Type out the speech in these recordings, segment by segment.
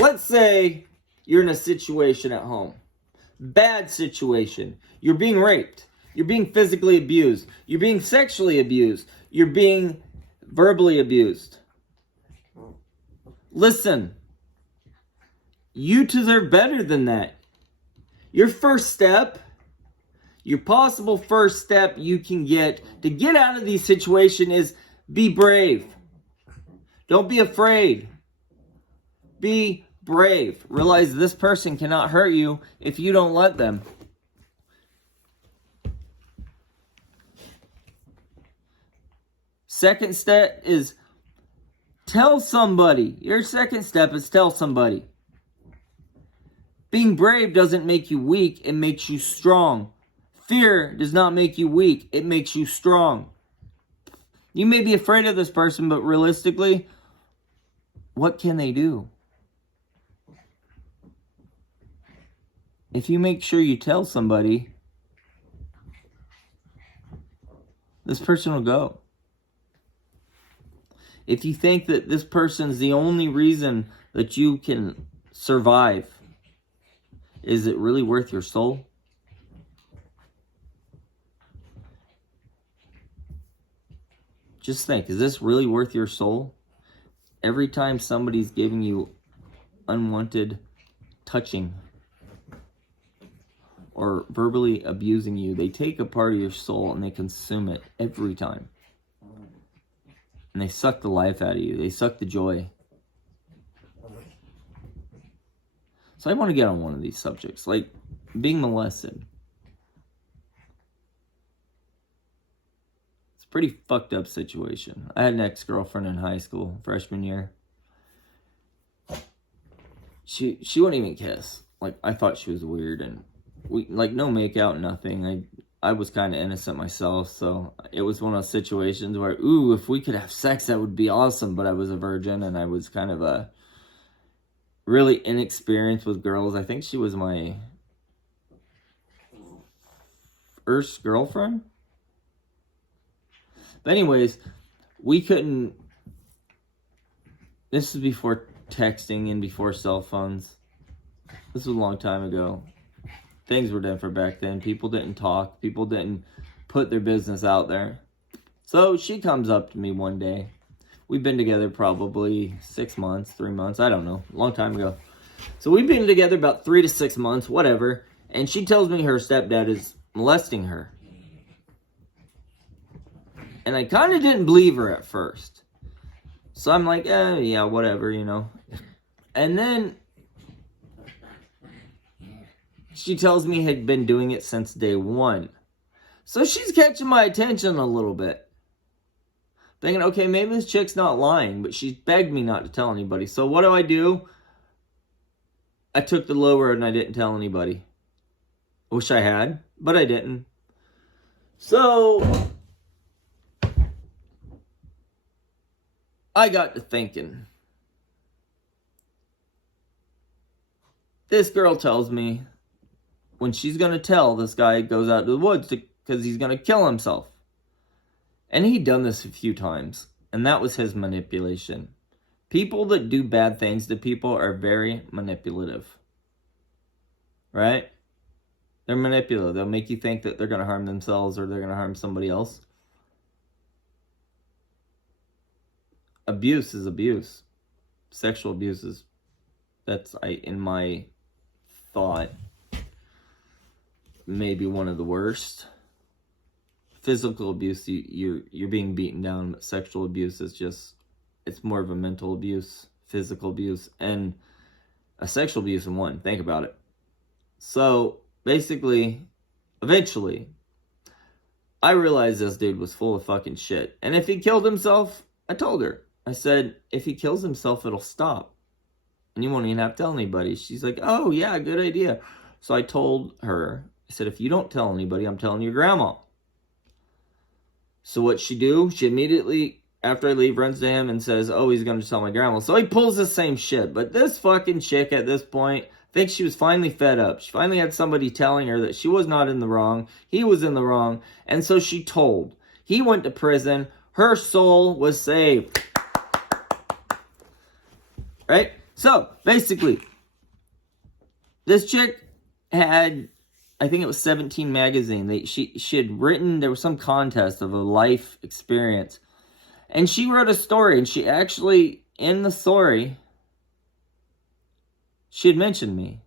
Let's say you're in a situation at home. Bad situation. You're being raped. You're being physically abused. You're being sexually abused. You're being verbally abused. Listen. You deserve better than that. Your first step, your possible first step you can get to get out of these situations is be brave. Don't be afraid. Be brave. Realize this person cannot hurt you if you don't let them. Second step is tell somebody. Your second step is tell somebody. Being brave doesn't make you weak, it makes you strong. Fear does not make you weak, it makes you strong. You may be afraid of this person, but realistically, what can they do? If you make sure you tell somebody, this person will go. If you think that this person's the only reason that you can survive, is it really worth your soul? Just think, is this really worth your soul? Every time somebody's giving you unwanted touching or verbally abusing you, they take a part of your soul and they consume it every time. And they suck the life out of you. They suck the joy. So I want to get on one of these subjects, like being molested. It's a pretty fucked up situation. I had an ex-girlfriend in high school, freshman year. She wouldn't even kiss. Like, I thought she was weird, and we, like, no make out, nothing. I was kind of innocent myself, so it was one of those situations where, ooh, if we could have sex, that would be awesome. But I was a virgin, and I was kind of a really inexperienced with girls. I think she was my first girlfriend. But anyways, we couldn't. This was before texting and before cell phones. This was a long time ago. Things were different back then. People didn't talk. People didn't put their business out there. So she comes up to me one day. We've been together probably 6 months, 3 months. I don't know. A long time ago. So we've been together about 3 to 6 months, whatever. And she tells me her stepdad is molesting her. And I kind of didn't believe her at first. So I'm like, yeah, whatever, you know. And then she tells me he had been doing it since day one. So she's catching my attention a little bit. Thinking, okay, maybe this chick's not lying, but she's begged me not to tell anybody. So what do? I took the low road and I didn't tell anybody. Wish I had, but I didn't. So I got to thinking. This girl tells me when she's going to tell, this guy goes out to the woods because he's going to kill himself. And he'd done this a few times. And that was his manipulation. People that do bad things to people are very manipulative. Right? They're manipulative. They'll make you think that they're going to harm themselves or they're going to harm somebody else. Abuse is abuse. Sexual abuse is, in my thought, maybe one of the worst. Physical abuse, you're being beaten down, but sexual abuse is just, it's more of a mental abuse, physical abuse, and a sexual abuse in one. Think about it. So, basically, eventually, I realized this dude was full of fucking shit. And if he killed himself, I told her. I said, if he kills himself, it'll stop. And you won't even have to tell anybody. She's like, oh, yeah, good idea. So I told her, I said, if you don't tell anybody, I'm telling your grandma. So what she do? She immediately, after I leave, runs to him and says, oh, he's going to tell my grandma. So he pulls the same shit. But this fucking chick at this point, I think she was finally fed up. She finally had somebody telling her that she was not in the wrong. He was in the wrong. And so she told. He went to prison. Her soul was saved. Right? So, basically, this chick had, I think it was 17 magazine. She had written, there was some contest of a life experience. And she wrote a story, and she actually, in the story, she had mentioned me.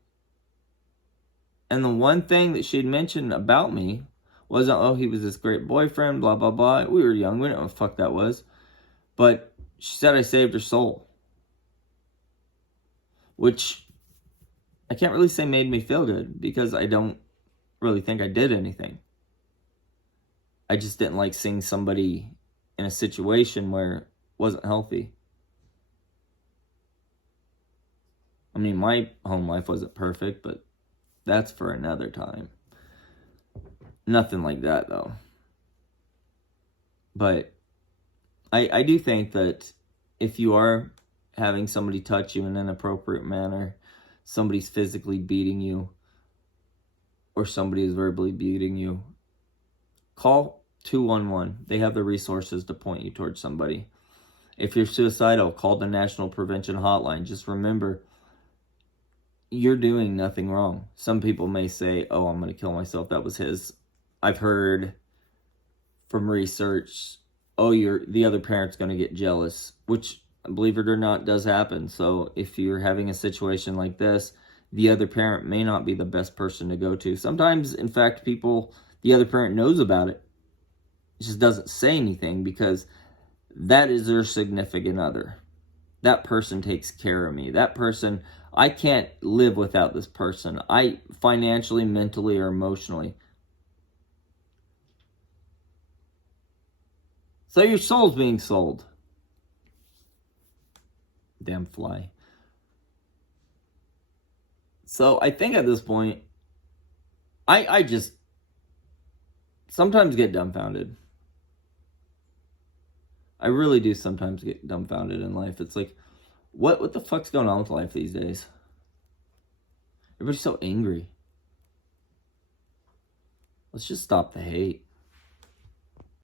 And the one thing that she had mentioned about me wasn't, oh, he was this great boyfriend, blah, blah, blah. We were young. We didn't know what the fuck that was. But she said I saved her soul. Which I can't really say made me feel good, because I don't really think I did anything. I just didn't like seeing somebody in a situation where it wasn't healthy. I mean, my home life wasn't perfect, but that's for another time. Nothing like that, though. But I do think that if you are having somebody touch you in an inappropriate manner, somebody's physically beating you, or somebody is verbally beating you, call 211. They have the resources to point you towards somebody. If you're suicidal, call the National Prevention Hotline. Just remember, you're doing nothing wrong. Some people may say, oh, I'm going to kill myself. That was his. I've heard from research, oh, the other parent's going to get jealous, which, believe it or not, does happen. So if you're having a situation like this, the other parent may not be the best person to go to. Sometimes, in fact, the other parent knows about it. It just doesn't say anything, because that is their significant other. That person takes care of me. That person, I can't live without this person. Financially, mentally, or emotionally. So your soul's being sold. Damn fly. So I think at this point, I just sometimes get dumbfounded. I really do sometimes get dumbfounded in life. It's like, what the fuck's going on with life these days? Everybody's so angry. Let's just stop the hate.